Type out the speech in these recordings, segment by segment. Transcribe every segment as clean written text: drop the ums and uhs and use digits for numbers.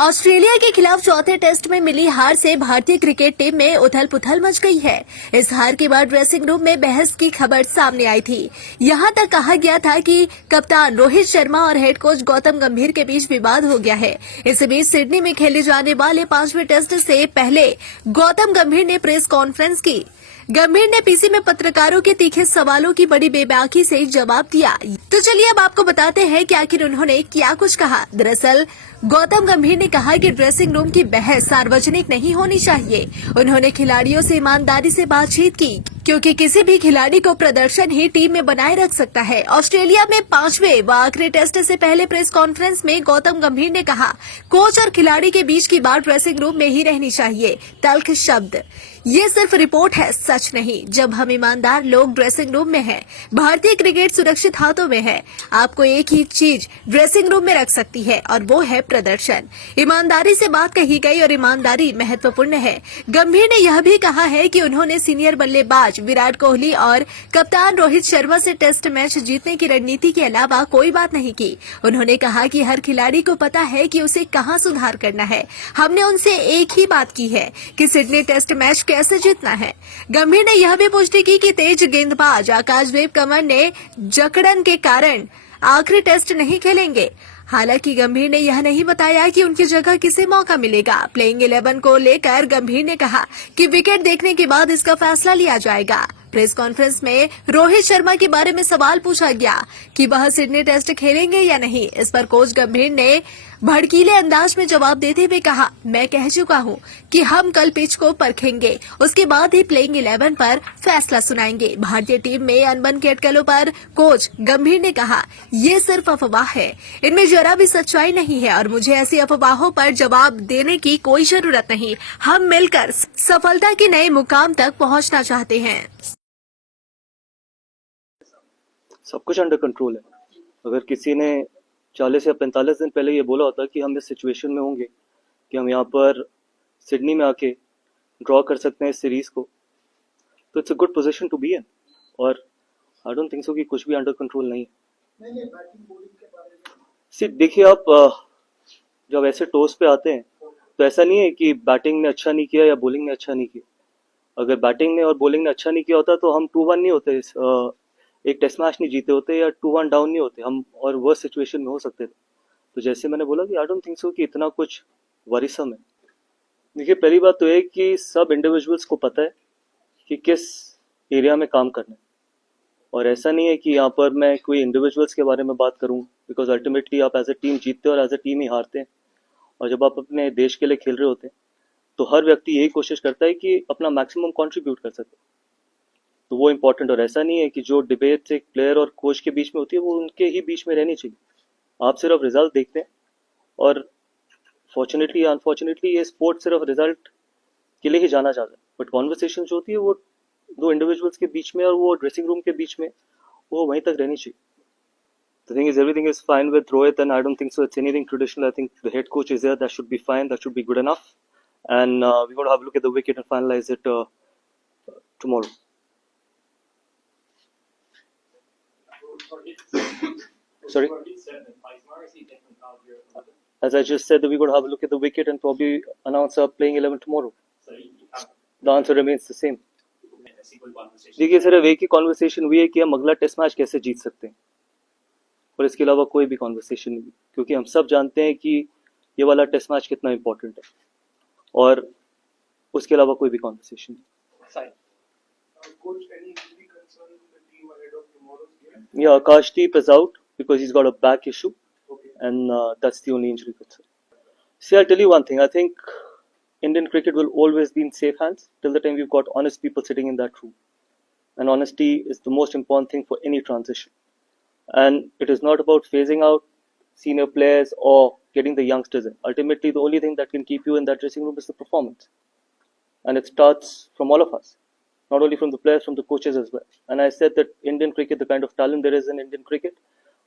Australia के खिलाफ चौथे टेस्ट में मिली हार से भारतीय क्रिकेट टीम में उथल पुथल मच गई है। इस हार के बाद ड्रेसिंग रूम में बहस की खबर सामने आई थी। यहां तक कहा गया था कि कप्तान रोहित शर्मा और हेड कोच गौतम गंभीर के बीच विवाद हो गया है। इस बीच सिडनी में खेले जाने वाले 5वें टेस्ट से पहले गौतम गंभीर ने प्रेस कॉन्फ्रेंस की। गंभीर ने पीसी में पत्रकारों के तीखे सवालों की बड़ी बेबाकी से जवाब दिया। तो चलिए अब आपको बताते हैं कि आखिर उन्होंने क्या कुछ कहा। दरअसल गौतम गंभीर ने कहा कि ड्रेसिंग रूम की बहस सार्वजनिक नहीं होनी चाहिए। उन्होंने खिलाड़ियों से ईमानदारी से बातचीत की, क्योंकि किसी भी खिलाड़ी को प्रदर्शन ही टीम में बनाए रख सकता है। ऑस्ट्रेलिया में 5वें व आखिरी टेस्ट से पहले प्रेस कॉन्फ्रेंस में गौतम गंभीर ने कहा, कोच और खिलाड़ी के बीच की बात ड्रेसिंग रूम में ही रहनी चाहिए। तल्ख शब्द, ये सिर्फ रिपोर्ट है, सच नहीं। जब हम ईमानदार लोग ड्रेसिंग रूम में हैं, भारतीय क्रिकेट सुरक्षित हाथों में है। आपको एक ही चीज ड्रेसिंग रूम में रख सकती है और वो है प्रदर्शन। ईमानदारी से बात कही गई और ईमानदारी महत्वपूर्ण है। गंभीर ने यह भी कहा है कि उन्होंने सीनियर बल्लेबाज विराट कोहली और कप्तान रोहित शर्मा से टेस्ट मैच जीतने की रणनीति के अलावा कोई बात नहीं की। उन्होंने कहा कि हर खिलाड़ी को पता है कि उसे कहां सुधार करना है। हमने उनसे एक ही बात की है कि सिडनी टेस्ट मैच कैसे जीतना है। गंभीर ने यह भी पुष्टि की कि तेज गेंदबाज आकाशदीप कमर ने जकड़न के कारण आखिरी टेस्ट नहीं खेलेंगे। हालांकि गंभीर ने यह नहीं बताया कि उनकी जगह किसे मौका मिलेगा। प्लेइंग 11 को लेकर गंभीर ने कहा कि विकेट देखने के बाद इसका फैसला लिया जाएगा। प्रेस कॉन्फ्रेंस में रोहित शर्मा के बारे में सवाल पूछा गया कि वह सिडनी टेस्ट खेलेंगे या नहीं। इस पर कोच गंभीर ने भड़कीले अंदाज में जवाब देते हुए कहा, मैं कह चुका हूं कि हम कल पिच को परखेंगे, उसके बाद ही प्लेइंग 11 पर फैसला सुनाएंगे। भारतीय टीम में अनबन की अटकलों पर कोच गंभीर ने कहा, ये सिर्फ अफवाह है, इनमें जरा भी सच्चाई नहीं है और मुझे ऐसी अफवाहों पर जवाब देने की कोई जरूरत नहीं। हम मिलकर सफलता के नए मुकाम तक पहुंचना चाहते हैं। सब कुछ अंडर कंट्रोल है। अगर किसी ने 40 या 45 दिन पहले ये बोला होता कि हम इस सिचुएशन में होंगे कि हम यहाँ पर सिडनी में आके ड्रॉ कर सकते हैं इस सीरीज को, तो it's a good position to be in. और आई डोंट थिंक सो कि कुछ भी अंडर कंट्रोल नहीं है। देखिए, आप जब ऐसे टॉस पे आते हैं तो ऐसा नहीं है कि बैटिंग ने अच्छा नहीं किया या बॉलिंग ने अच्छा नहीं किया। अगर बैटिंग ने और बॉलिंग ने अच्छा नहीं किया होता तो हम 2-1 नहीं होते, एक टेस्ट मैच नहीं जीते होते या 2-1 डाउन नहीं होते हम, और वर्स्ट सिचुएशन में हो सकते थे। तो जैसे मैंने बोला कि आई डोंट थिंक सो कि इतना कुछ वरीसम है। देखिए, पहली बात तो है कि सब इंडिविजुअल्स को पता है कि किस एरिया में काम करना है, और ऐसा नहीं है कि यहाँ पर मैं कोई इंडिविजुअल्स के बारे में बात करूँ, बिकॉज अल्टीमेटली आप एज ए टीम जीतते हो और एज ए टीम ही हारते हैं। और जब आप अपने देश के लिए खेल रहे होते हैं तो हर व्यक्ति यही कोशिश करता है कि अपना मैक्सिमम कंट्रीब्यूट कर सके, तो वो इम्पोर्टेंट। और ऐसा नहीं है कि जो डिबेट एक प्लेयर और कोच के बीच में होती है वो उनके ही बीच में रहनी चाहिए। आप सिर्फ रिजल्ट देखते हैं, और फॉर्चुनेटली या अनफॉर्चुनेटली ये स्पोर्ट सिर्फ रिजल्ट के लिए ही जाना जाता है, बट कॉन्वर्सेशन जो होती है वो दो इंडिविजुअल्स के बीच में और वो ड्रेसिंग रूम के बीच में वो वहीं तक रहनी चाहिए। The thing is, everything is fine with Rohit, and I don't think so it's anything traditional. I think the head coach is there, that should be fine, that should be good enough. And we're going to have a look at the wicket and finalize it tomorrow. Sorry? As I just said, that we're going to have a look at the wicket and probably announce our playing 11 tomorrow. The answer remains the same. देखिए, सिर्फ एक ही conversation हुई है कि हम अगला test match कैसे जीत सकते हैं, और इसके अलावा कोई भी कॉन्वर्सेशन नहीं, क्योंकि हम सब जानते हैं कि ये वाला टेस्ट मैच कितना इंपॉर्टेंट है, और उसके अलावा कोई भी कॉन्वर्सेशन नहीं। Yeah, Akashdeep is out because he's got a back issue, and that's the only injury concern. See, I'll tell you one thing. I think Indian cricket will always be in safe hands till the time we've got honest people sitting in that room. And honesty is the most important thing for any transition. And it is not about phasing out senior players or getting the youngsters in. Ultimately, the only thing that can keep you in that dressing room is the performance. And it starts from all of us. Not only from the players, from the coaches as well. And I said that Indian cricket, the kind of talent there is in Indian cricket,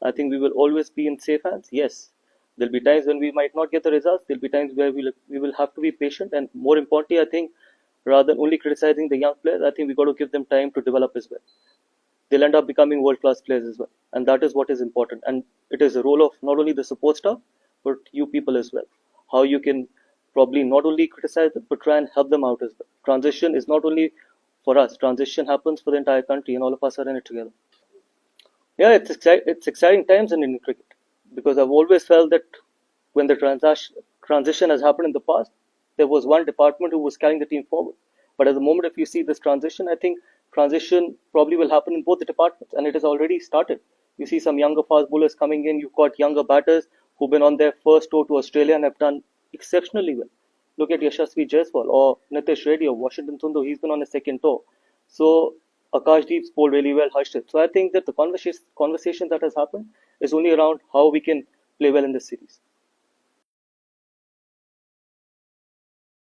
I think we will always be in safe hands. Yes, there'll be times when we might not get the results. There'll be times where we will have to be patient. And more importantly, I think, rather than only criticizing the young players, I think we've got to give them time to develop as well. They'll end up becoming world-class players as well. And that is what is important. And it is a role of not only the support staff, but you people as well. how you can probably not only criticize them but try and help them out as well. Transition is not only for us. Transition happens for the entire country, and all of us are in it together. Yeah, it's exciting times in Indian cricket because I've always felt that when the transition has happened in the past, there was one department who was carrying the team forward. But at the moment, if you see this transition, I think transition probably will happen in both the departments, and it has already started. You see some younger fast bowlers coming in. You've got younger batters who've been on their first tour to Australia and have done exceptionally well. Look at Yashasvi Jaiswal or Nitish Reddy or Washington Sundar. He's been on his second tour. So Akashdeep's bowled really well, Harshit. So I think that the conversation that has happened is only around how we can play well in this series.